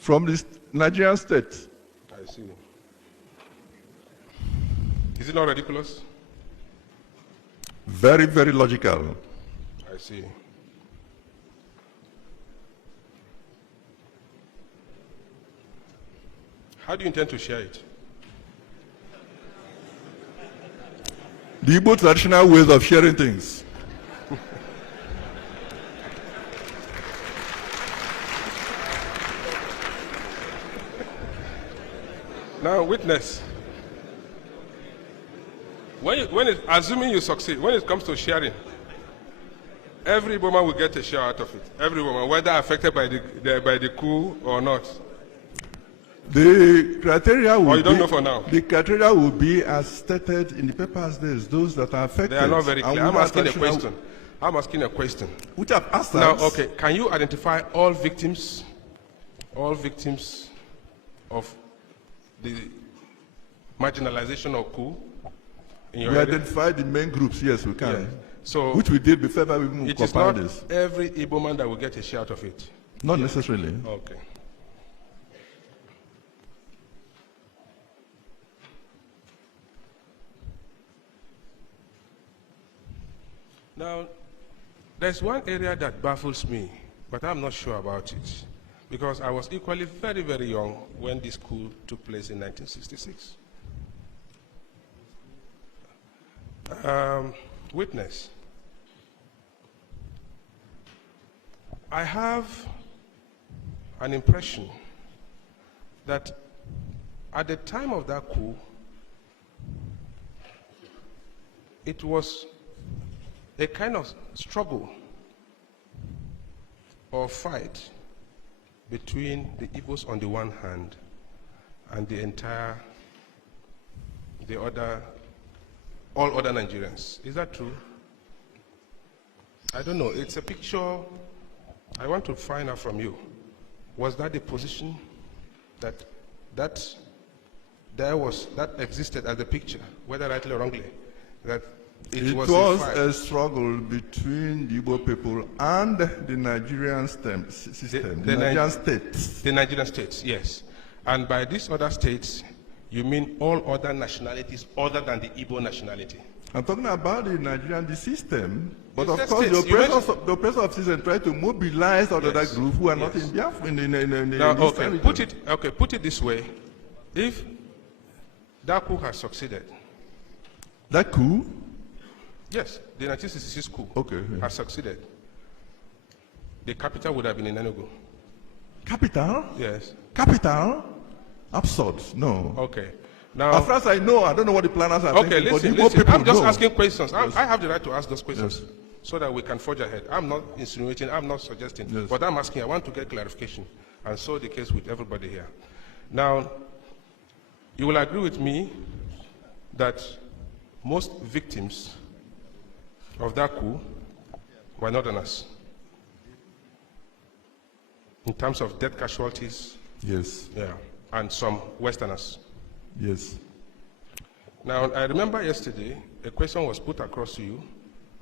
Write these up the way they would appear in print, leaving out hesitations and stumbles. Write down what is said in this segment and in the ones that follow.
from the Nigerian state. I see. Is it not ridiculous? Very, very logical. I see. How do you intend to share it? The Igbo traditional ways of sharing things. Now, witness. Assuming you succeed, when it comes to sharing, every woman will get a share out of it. Every woman, whether affected by the coup or not. The criteria will you don't know for now? The criteria will be as stated in the papers. There's those that are affected. They are not very clear. I'm asking a question. I'm asking a question. Which I've asked now, okay, can you identify all victims of the marginalization or coup in your we area? identify the main groups, yes, we can. Yes. So which we did before we even it is not this. Every Igbo man that will get a share out of it? Not necessarily. Okay. Now, there's one area that baffles me, but I'm not sure about it, because I was equally very, very young when this coup took place in 1966. Witness, I have an impression that at the time of that coup, it was a kind of struggle or fight between the Igbos on the one hand and all other Nigerians. Is that true? I don't know. It's a picture I want to find out from you. Was that the position that existed as a picture, whether rightly or wrongly? That it was a struggle between the Igbo people and the Nigerian system, the Nigerian states. The Nigerian states, yes. And by these other states, you mean all other nationalities other than the Igbo nationality? I'm talking about the Nigerian system, but of course states. the oppressor of system try to mobilize other groups who are not in Biafra put it this way. If that coup has succeeded. That coup? Yes, the 1966 coup has succeeded. The capital would have been in Enugu. Capital? Yes. Capital? Absurd. No. Okay. Now, as far as I know, I don't know what the planners are thinking. Listen. I'm just asking questions. Yes. I have the right to ask those questions so that we can forge ahead. I'm not insinuating, I'm not suggesting, but I'm asking, I want to get clarification. And so the case with everybody here. Now, you will agree with me that most victims of that coup were northerners. In terms of death casualties. Yes. Yeah. And some westerners. Yes. Now, I remember yesterday, a question was put across to you,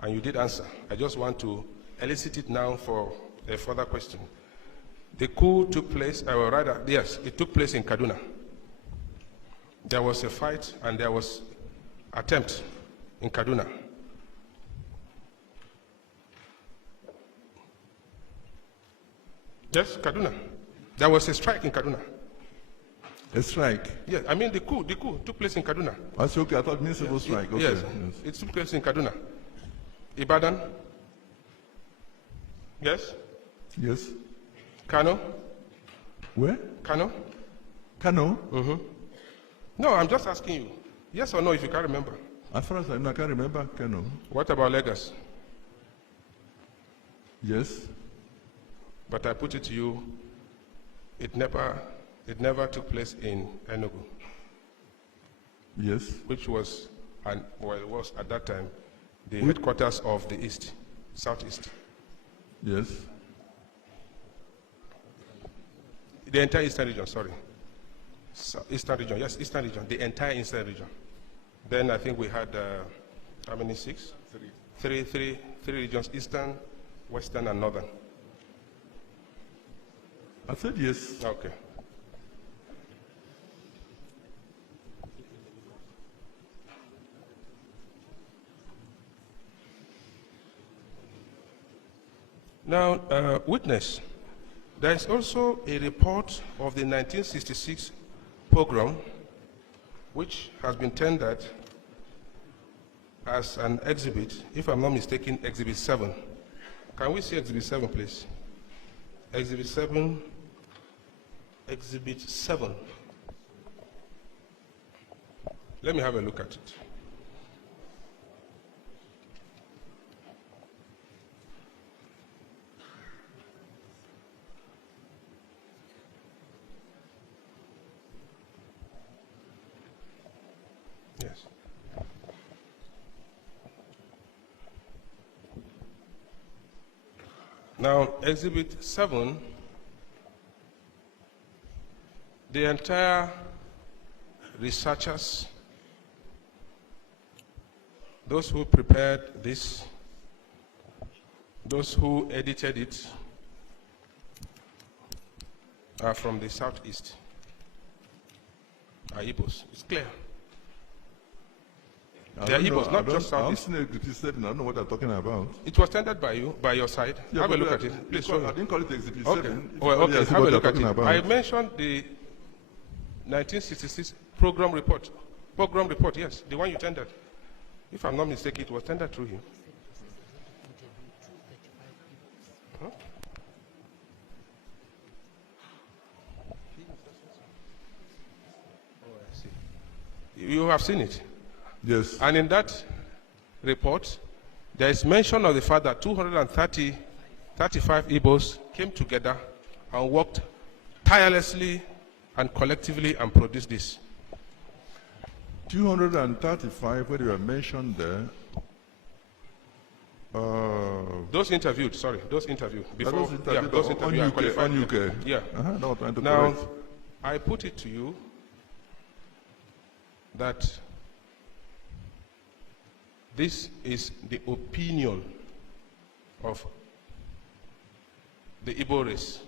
and you did answer. I just want to elicit it now for a further question. The coup took place, or rather, yes, it took place in Kaduna. There was a fight, and there was attempt in Kaduna. Yes, Kaduna. There was a strike in Kaduna. A strike? Yes, I mean the coup took place in Kaduna. That's okay, I thought municipal strike. Okay. Yes, it took place in Kaduna. Ibadan? Yes? Yes. Kano? Where? Kano? Kano? Mm-hmm. No, I'm just asking you. Yes or no, if you can't remember. As far as I know, I can't remember Kano. What about Lagos? Yes. But I put it to you, it never took place in Enugu. Yes. Which was, it was at that time, the headquarters of the East, Southeast. Yes. The entire Eastern region, sorry. Eastern region, yes, Eastern region, the entire Eastern region. Then I think we had, how many, 6? Three regions, Eastern, Western, and Northern. I said yes. Okay. Now, witness, there is also a report of the 1966 program, which has been tendered as an exhibit, if I'm not mistaken, Exhibit 7. Can we see Exhibit 7, please? Exhibit 7. Exhibit 7. Let me have a look at it. Yes. Now, Exhibit 7, the entire researchers, those who prepared this, those who edited it, are from the southeast, are Igbos. It's clear. They are Igbos, not just southeast. I don't know what they're talking about. It was tendered by you, by your side. Yeah, have a look at it. Please show me. I didn't call it Exhibit Okay. 7. Well, okay, have a look at it. About. I mentioned the 1966 program report. Program report, yes, the one you tendered. If I'm not mistaken, it was tendered through you. Huh? Oh, I see. You have seen it? Yes. And in that report, there is mention of the fact that 235 Igbos came together and worked tirelessly and collectively and produced this. 235, where they were mentioned there. Those interviewed, sorry, those interviewed. Before, those interviewed, yeah, those interviewed on are qualified. UK. Yeah. No, trying to Now, correct. I put it to you that this is the opinion of the Igbo race.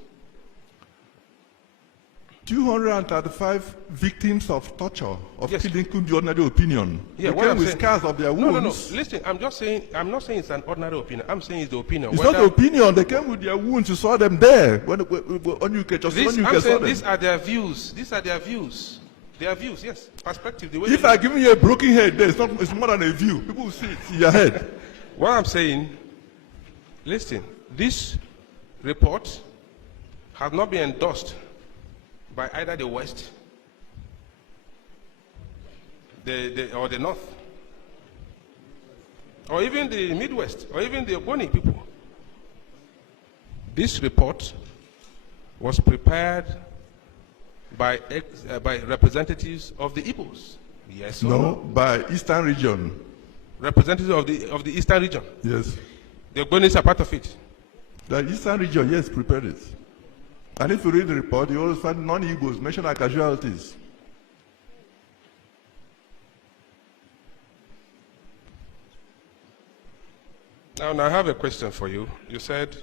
235 victims of torture, of Yes. killing could be ordinary opinion. Yeah, they what came I'm with saying- scars of their No, wounds. listen, I'm not saying it's an ordinary opinion. I'm saying it's the opinion. It's not the opinion. They came with their wounds. You saw them there. When on UK, just This, when I'm UK saw saying them. these are their views. These are their views. Their views, yes. Perspective. The way If I give you a broken head, there, it's more than a view. People will see it in your head. What I'm saying, listen, this report has not been endorsed by either the West or the North, or even the Midwest, or even the Ogoni people. This report was prepared by representatives of the Igbos. Yes or No, by Eastern region. Representatives of the Eastern region. Yes. The Ogbonis are part of it. The Eastern region, yes, prepared it. And if you read the report, you always find non-Igbos mentioned as casualties. Now, I have a question for you. You said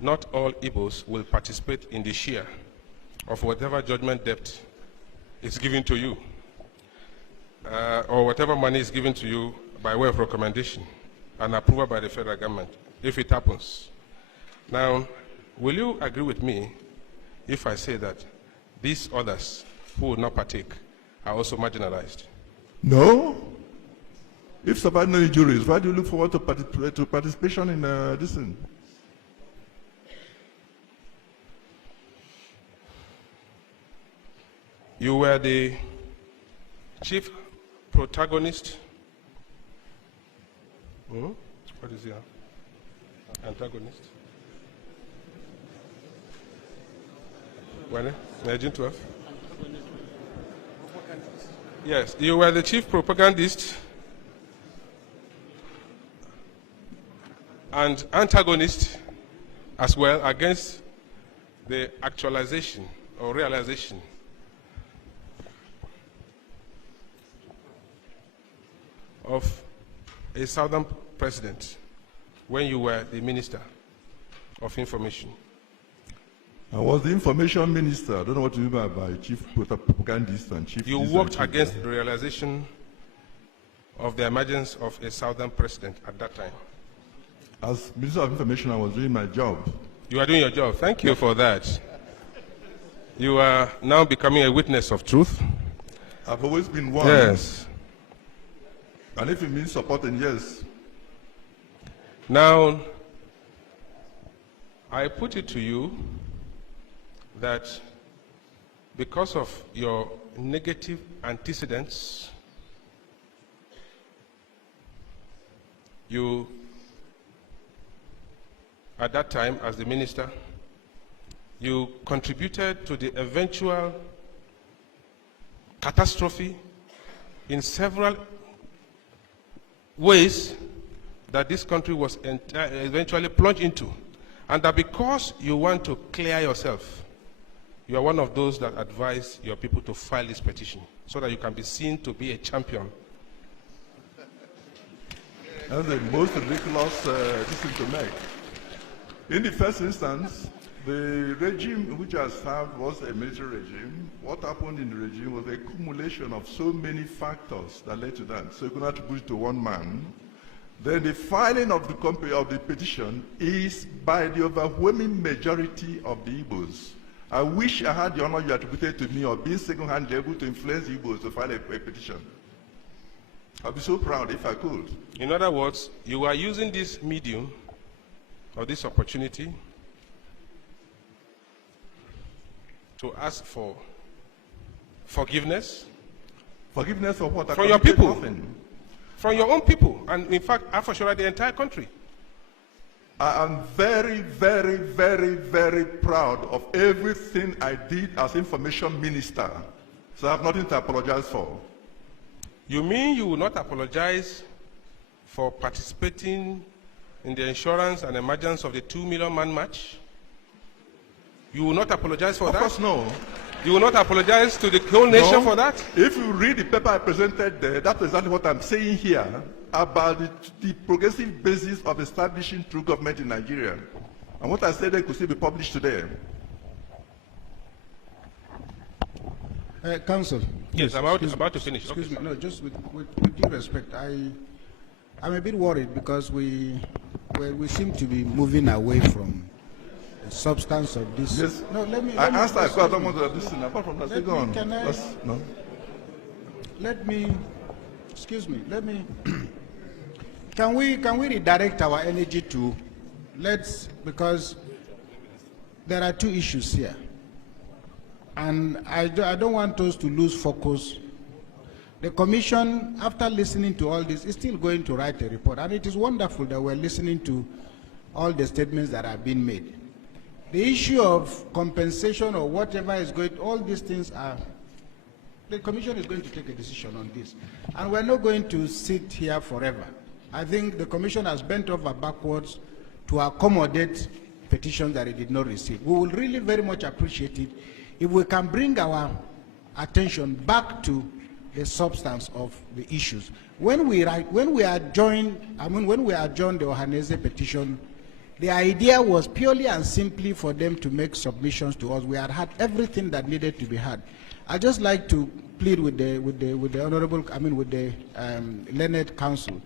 not all Igbos will participate in the share of whatever judgment debt is given to you, or whatever money is given to you by way of recommendation and approval by the federal government, if it happens. Now, will you agree with me if I say that these others who will not partake are also marginalized? No. If somebody no injuries, why do you look forward to participation in this thing? You were the chief protagonist. What is your antagonist? When? June 12th? Yes, you were the chief propagandist and antagonist as well against the actualization or realization of a southern president when you were the minister of information. I was the information minister. I don't know what you mean by chief propagandist and chief. You worked against the realization of the emergence of a southern president at that time. As Minister of Information, I was doing my job. You are doing your job. Thank you for that. You are now becoming a witness of truth. I've always been one. Yes. And if it means supporting, yes. Now, I put it to you that because of your negative antecedents, you, at that time as the minister, you contributed to the eventual catastrophe in several ways that this country was eventually plunged into. And that because you want to clear yourself, you are one of those that advise your people to file this petition so that you can be seen to be a champion. That's the most ridiculous thing to make. In the first instance, the regime which I served was a military regime. What happened in the regime was a accumulation of so many factors that led to that. So you cannot attribute it to one man. Then the filing of the petition is by the overwhelming majority of the Igbos. I wish I had the honor you attributed to me of being second-hand able to influence the Igbos to file a petition. I'd be so proud if I could. In other words, you are using this medium or this opportunity to ask for forgiveness. Forgiveness of what? From your people. Nothing. From your own people, and in fact, for sure, the entire country. I am very, very, very, very proud of everything I did as information minister. So I have nothing to apologize for. You mean you will not apologize for participating in the insurance and emergence of the 2 million man march? You will not apologize for that? Of course, no. You will not apologize to the whole nation for that? If you read the paper I presented there, that's exactly what I'm saying here about the progressive basis of establishing true government in Nigeria. And what I said there could still be published today. Counsel. Yes, I'm about to finish. Excuse me. No, just with due respect, I'm a bit worried because we seem to be moving away from the substance of this. Yes. No, let me. I asked that because I don't want to listen. Apart from that, go on. No. Let me. Excuse me. Let me. Can we redirect our energy to because there are two issues here. And I don't want us to lose focus. The Commission, after listening to all this, is still going to write a report. And it is wonderful that we're listening to all the statements that have been made. The issue of compensation or whatever is going, all these things are, the Commission is going to take a decision on this. And we're not going to sit here forever. I think the Commission has bent over backwards to accommodate petitions that it did not receive. We will really very much appreciate it if we can bring our attention back to the substance of the issues. When we adjourned the Ohaneze petition, the idea was purely and simply for them to make submissions to us. We had had everything that needed to be had. I'd just like to plead with the honorable, with the learned counsel,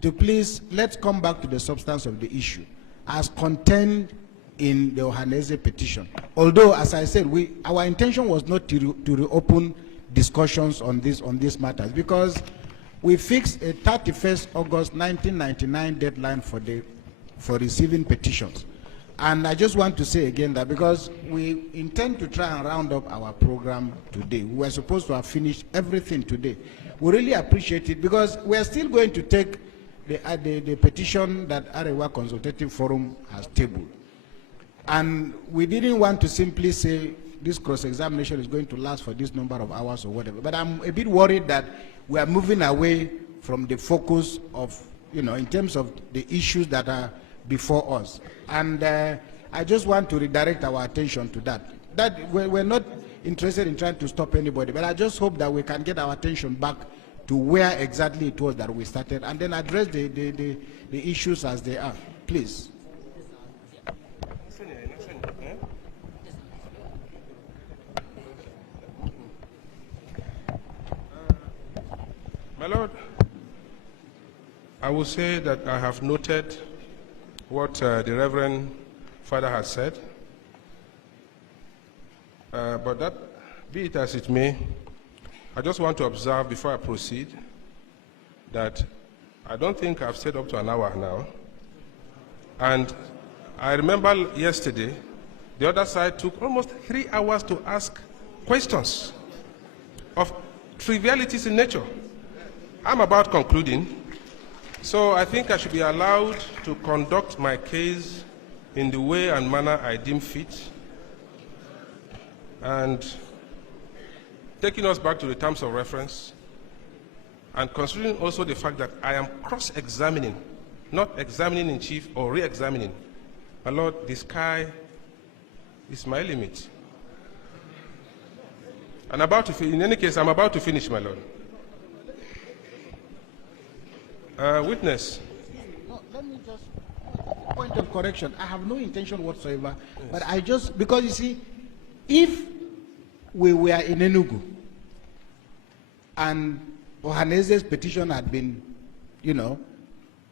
to please let's come back to the substance of the issue as contained in the Ohaneze petition. Although, as I said, our intention was not to reopen discussions on these matters because we fixed a 31st August 1999 deadline for receiving petitions. And I just want to say again that because we intend to try and round up our program today, we were supposed to have finished everything today. We really appreciate it because we are still going to take the petition that Arewa Consultative Forum has tabled. And we didn't want to simply say this cross-examination is going to last for this number of hours or whatever. But I'm a bit worried that we are moving away from the focus of, in terms of the issues that are before us. And I just want to redirect our attention to that. That we're not interested in trying to stop anybody, but I just hope that we can get our attention back to where exactly it was that we started and then address the issues as they are. Please. My Lord, I will say that I have noted what the Reverend Father has said. But that, be it as it may, I just want to observe before I proceed that I don't think I've stayed up to an hour now. And I remember yesterday, the other side took almost 3 hours to ask questions of trivialities in nature. I'm about concluding, so I think I should be allowed to conduct my case in the way and manner I deem fit. And taking us back to the terms of reference, and considering also the fact that I am cross-examining, not examining in chief or re-examining. My Lord, the sky is my limit. And in any case, I'm about to finish, my Lord. Witness. No, let me just, point of correction. I have no intention whatsoever, yes. But I just, because you see, if we were in Enugu and Ohanese's petition had been,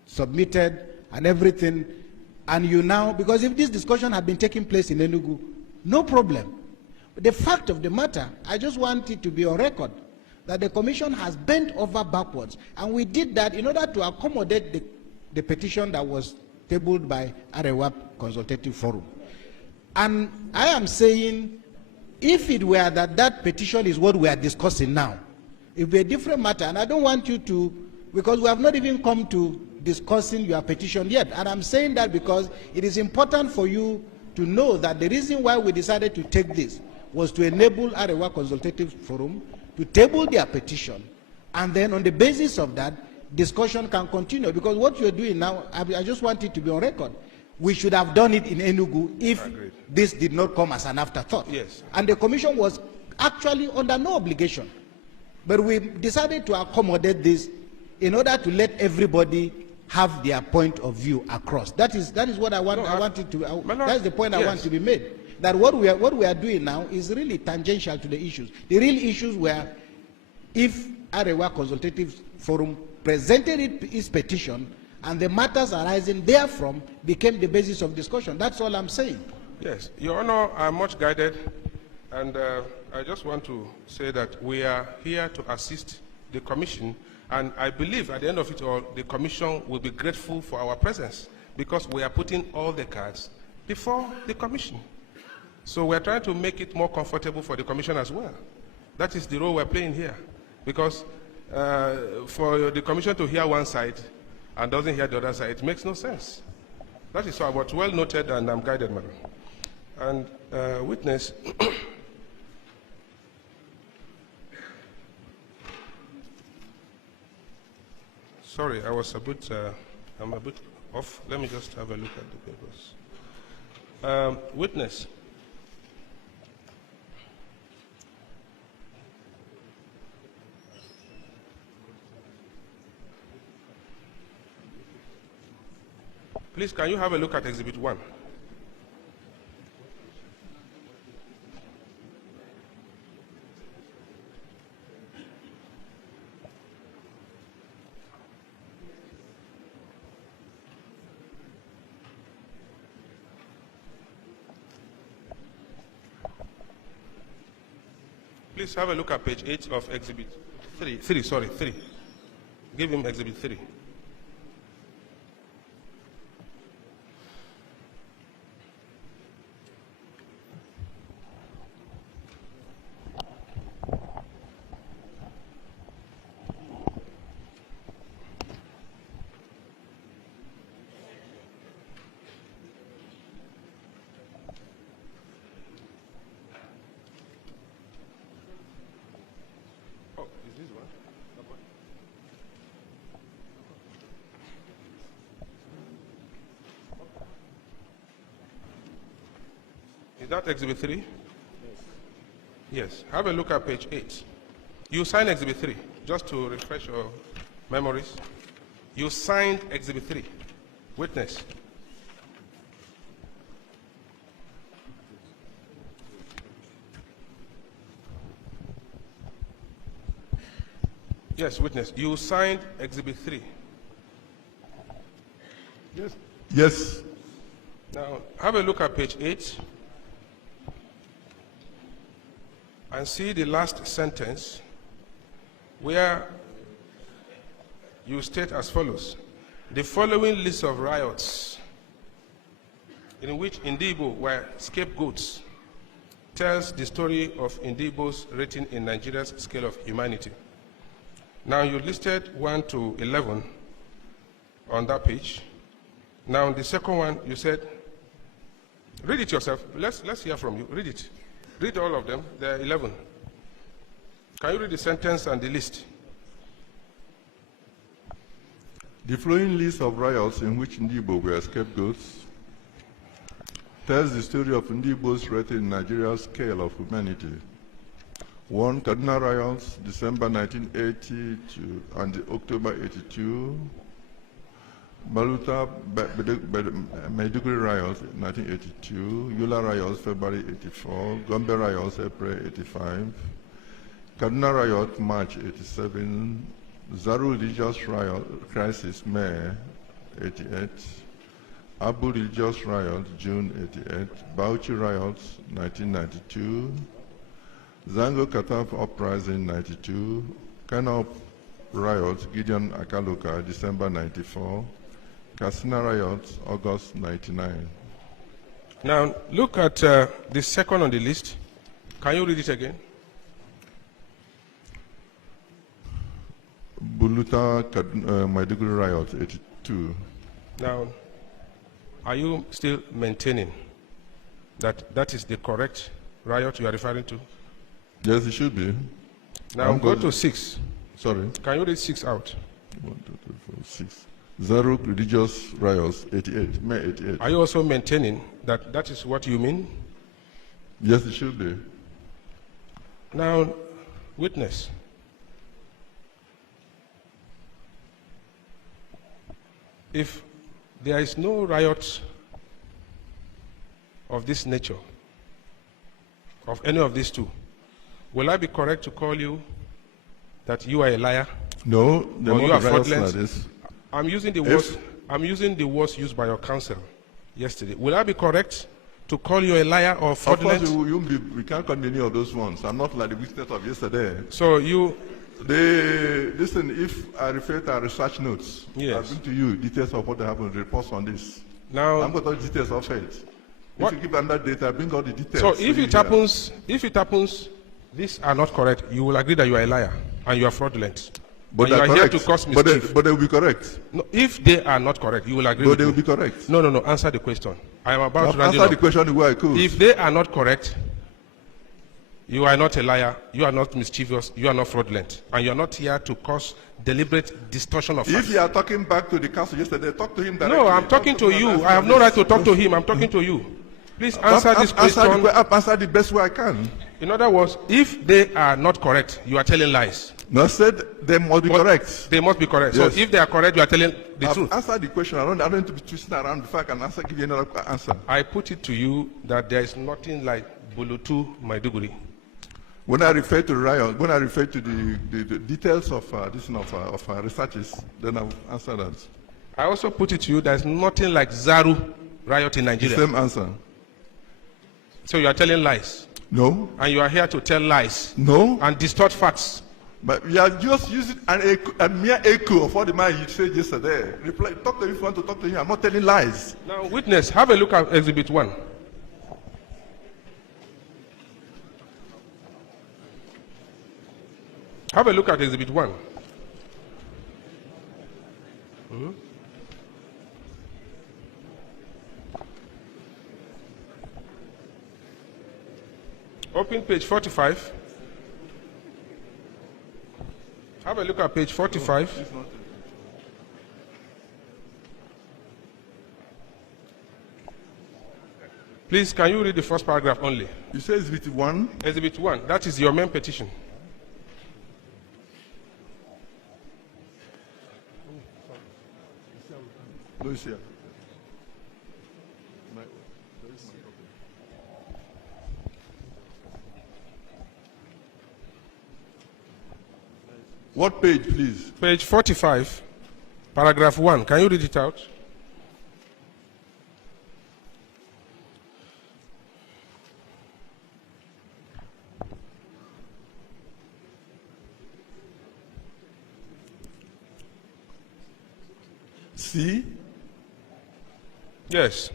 submitted and everything, and you now, because if this discussion had been taking place in Enugu, no problem. But the fact of the matter, I just want it to be on record that the Commission has bent over backwards, and we did that in order to accommodate the petition that was tabled by Arewa Consultative Forum. And I am saying, if it were that petition is what we are discussing now, it would be a different matter, and I don't want you to, because we have not even come to discussing your petition yet, and I'm saying that because it is important for you to know that the reason why we decided to take this was to enable Arewa Consultative Forum to table their petition, and then on the basis of that, discussion can continue. Because what you're doing now, I just want it to be on record. We should have done it in Enugu if this did not come as an afterthought. Yes. And the Commission was actually under no obligation. But we decided to accommodate this in order to let everybody have their point of view across. That is what I want. No, I wanted to. That's the point, yes. I want to be made. That what we are doing now is really tangential to the issues. The real issues were if Arewa Consultative Forum presented its petition and the matters arising therefrom became the basis of discussion. That's all I'm saying. Yes, Your Honor, I'm much guided, and I just want to say that we are here to assist the Commission, and I believe at the end of it all, the Commission will be grateful for our presence because we are putting all the cards before the Commission. So we're trying to make it more comfortable for the Commission as well. That is the role we're playing here. Because for the Commission to hear one side and doesn't hear the other side, it makes no sense. That is what's well noted, and I'm guided, madam. And witness, sorry, I'm a bit off. Let me just have a look at the papers. Witness. Please, can you have a look at Exhibit 1? Please have a look at page 8 of Exhibit 3. 3. Give him Exhibit 3. Is that Exhibit 3? Yes. Have a look at page 8. You signed Exhibit 3, just to refresh your memories. You signed Exhibit 3. Witness. Yes, witness. You signed Exhibit 3. Yes. Yes. Now, have a look at page 8 and see the last sentence where you state as follows: the following list of riots in which Indibo were scapegoats tells the story of Indibo's rating in Nigeria's scale of humanity. Now, you listed 1 to 11 on that page. Now, the second one, you said, read it yourself. Let's hear from you. Read it. Read all of them. There are 11. Can you read the sentence and the list? The following list of riots in which Ndibo were scapegoats tells the story of Ndibo's rating in Nigeria's scale of humanity. 1. Kaduna riots, December 1980 and October 82. Baluta Maiduguri riots, 1982. Yola riots, February 84. Gombe riots, April 85. Kaduna riot, March 87. Zaru religious riot crisis, May 88. Abu religious riot, June 88. Bauchi riots, 1992. Zango Kataf uprising, 92. Kano riots, Gideon Akaluka, December 94. Katsina riots, August 99. Now, look at the second on the list. Can you read it again? Buluta Maiduguri riot, 82. Now, are you still maintaining that that is the correct riot you are referring to? Yes, it should be. Now, go to 6. Sorry. Can you read 6 out? 1, 2, 3, 4, 6. Zaruk religious riots, 88, May 88. Are you also maintaining that that is what you mean? Yes, it should be. Now, witness. If there is no riot of this nature, of any of these two, will I be correct to call you that you are a liar? No, or you are riots fraudulent? like this. I'm using the words. I'm using the words used by your counsel yesterday. Will I be correct to call you a liar or fraudulent? Of course, we can't call any of those ones. I'm not like the witness of yesterday. So you. Listen, if I refer to our research notes, yes. I'll bring to you details of what happened, reports on this. Now, I'm going to details of it. If you give them that data, bring all the details. So if it happens, these are not correct, you will agree that you are a liar and you are fraudulent. But you are are correct. here to cause mischief. But they will be correct. No, if they are not correct, you will agree But with they me. will be correct. No. Answer the question. I am about to answer the question the way I could. If they are not correct, you are not a liar, you are not mischievous, you are not fraudulent, and you are not here to cause deliberate distortion of facts. If you are talking back to the council yesterday, talk to him directly. No, I'm talking to you. I have no right to talk to him. I'm talking to you. Please answer this question. Answer the best way I can. In other words, if they are not correct, you are telling lies. No, I said they must be correct. They must be correct. Yes. So if they are correct, you are telling the truth. Answer the question. I don't need to be twisting around before I can give you another answer. I put it to you that there is nothing like Bulutu Maiduguri. When I refer to riot, when I refer to the details of researches, then I'll answer that. I also put it to you there is nothing like Zaru riot in Nigeria. The same answer. So you are telling lies. No. And you are here to tell lies. No. And distort facts. But we are just using a mere echo of what the man you said yesterday. Talk to him if you want to talk to him. I'm not telling lies. Now, witness, have a look at Exhibit 1. Have a look at Exhibit 1. Open page 45. Have a look at page 45. Please, can you read the first paragraph only? You say Exhibit 1? Exhibit 1. That is your main petition. Lucia. What page, please? Page 45, paragraph 1. Can you read it out? C? Yes.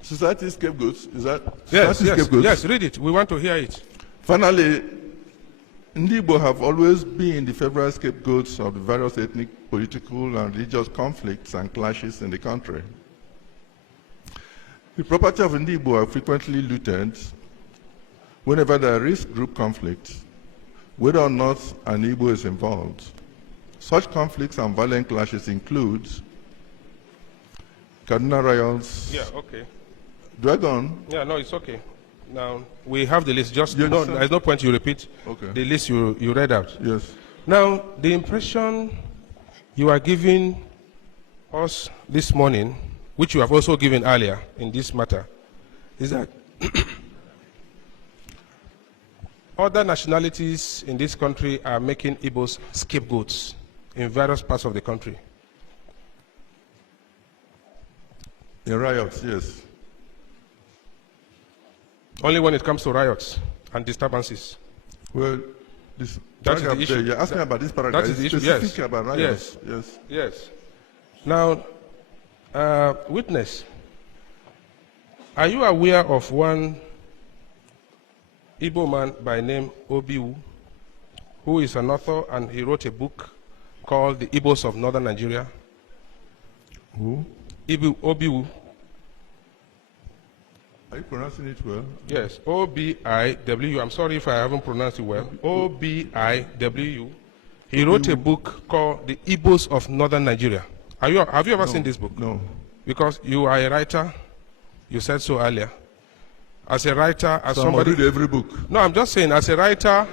Society scapegoats, is that? Yes, society yes, scapegoats? yes, read it. We want to hear it. Finally, Igbo have always been the favorite scapegoats of the various ethnic, political, and religious conflicts and clashes in the country. The property of Igbo are frequently looted whenever there is group conflict, whether or not an Igbo is involved. Such conflicts and violent clashes include Kaduna riots. Yeah, okay. Do I go on? Yeah, no, it's okay. Now, we have the list. Just, Yes, no, sir. there's no point you repeat the list you read out. Yes. Now, the impression you are giving us this morning, which you have also given earlier in this matter, is that other nationalities in this country are making Igbos scapegoats in various parts of the country. In riots, yes. Only when it comes to riots and disturbances. Well, this That is paragraph the issue. there, you're asking about this paragraph. That is the It's issue, specific yes. about riots. Yes. Yes. Now, witness, are you aware of one Igbo man by name Obiu, who is an author and he wrote a book called The Igbos of Northern Nigeria? Who? Obiu. Are you pronouncing it well? Yes, O-B-I-W. I'm sorry if I haven't pronounced it well. O-B-I-W. He wrote a book called The Igbos of Northern Nigeria. Have you ever seen this book? No. Because you are a writer, you said so earlier. As a writer, as So somebody... I'm read every book. No, I'm just saying, as a writer,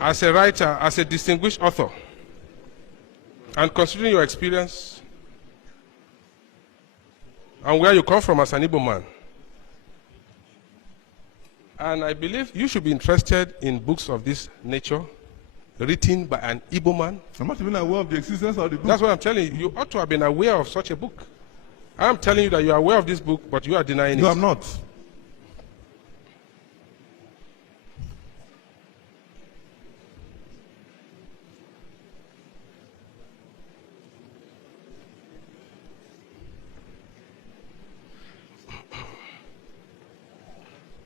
as a distinguished author, and considering your experience and where you come from as an Igbo man, and I believe you should be interested in books of this nature written by an Igbo man. I'm not even aware of the existence of the book. That's what I'm telling you. You ought to have been aware of such a book. I'm telling you that you are aware of this book, but you are denying it. No, I'm not.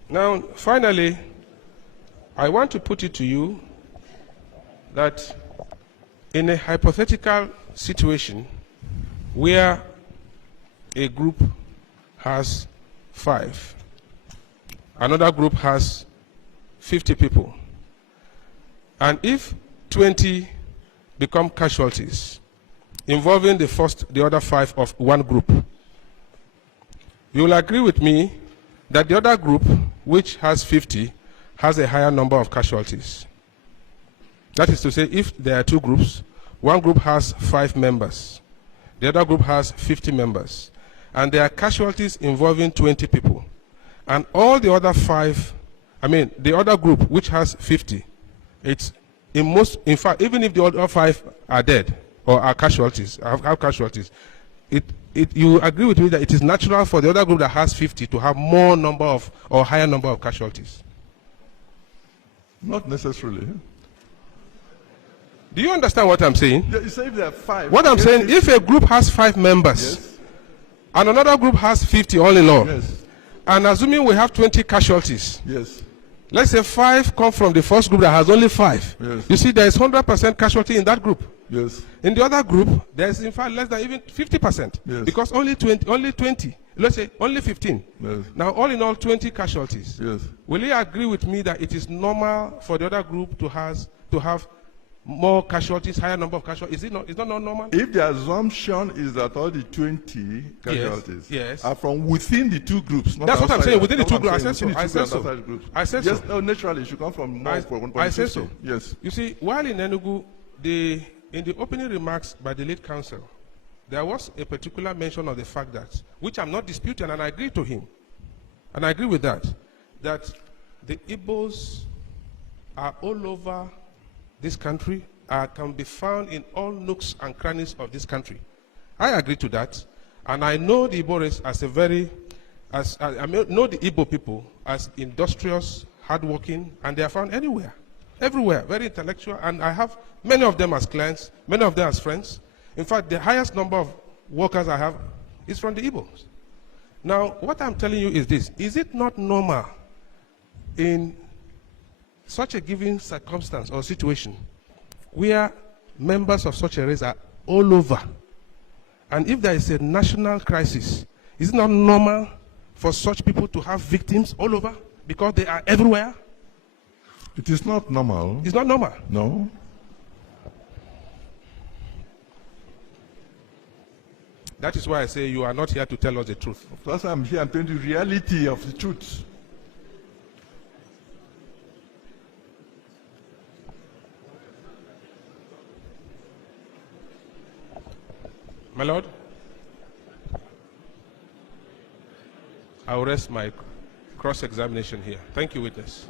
Now, finally, I want to put it to you that in a hypothetical situation where a group has 5, another group has 50 people, and if 20 become casualties involving the other 5 of one group, you will agree with me that the other group, which has 50, has a higher number of casualties. That is to say, if there are 2 groups, one group has 5 members, the other group has 50 members, and there are casualties involving 20 people, and all the other 5, the other group, which has 50, in fact, even if the other 5 are dead or are casualties, have casualties, you agree with me that it is natural for the other group that has 50 to have more number of, or higher number of casualties? Not necessarily. Do you understand what I'm saying? You say if there are 5. What I'm saying, if a group has 5 members, Yes. and another group has 50 all in all, Yes. and assuming we have 20 casualties, Yes. let's say 5 come from the first group that has only 5. Yes. You see, there is 100% casualty in that group. Yes. In the other group, there is in fact less than even 50%. Yes. Because only 20, let's say only 15. Yes. Now, all in all, 20 casualties. Yes. Will you agree with me that it is normal for the other group to have more casualties, higher number of casualties? Is it not normal? If the assumption is that all the 20 casualties yes. are from within the 2 groups, not That's what I'm outside. saying, within the That's 2 what groups. I'm I saying, said within the so. 2 groups, outside groups. I said yes, so. no, naturally, it should come from more from I said so. Yes. You see, while in Enugu, in the opening remarks by the lead counsel, there was a particular mention of the fact that, which I'm not disputing, and I agree to him, and I agree with that the Igbos are all over this country, can be found in all nooks and crannies of this country. I agree to that, and I know the Igbos as I know the Igbo people as industrious, hardworking, and they are found anywhere. everywhere, very intellectual, and I have many of them as clients, many of them as friends. In fact, the highest number of workers I have is from the Igbos. Now, what I'm telling you is this: is it not normal in such a given circumstance or situation where members of such a race are all over, and if there is a national crisis, is it not normal for such people to have victims all over because they are everywhere? It is not normal. It's not normal. No. That is why I say you are not here to tell us the truth. Of course, I'm here. I'm telling you the reality of the truth. My Lord, I will rest my cross-examination here. Thank you, witness.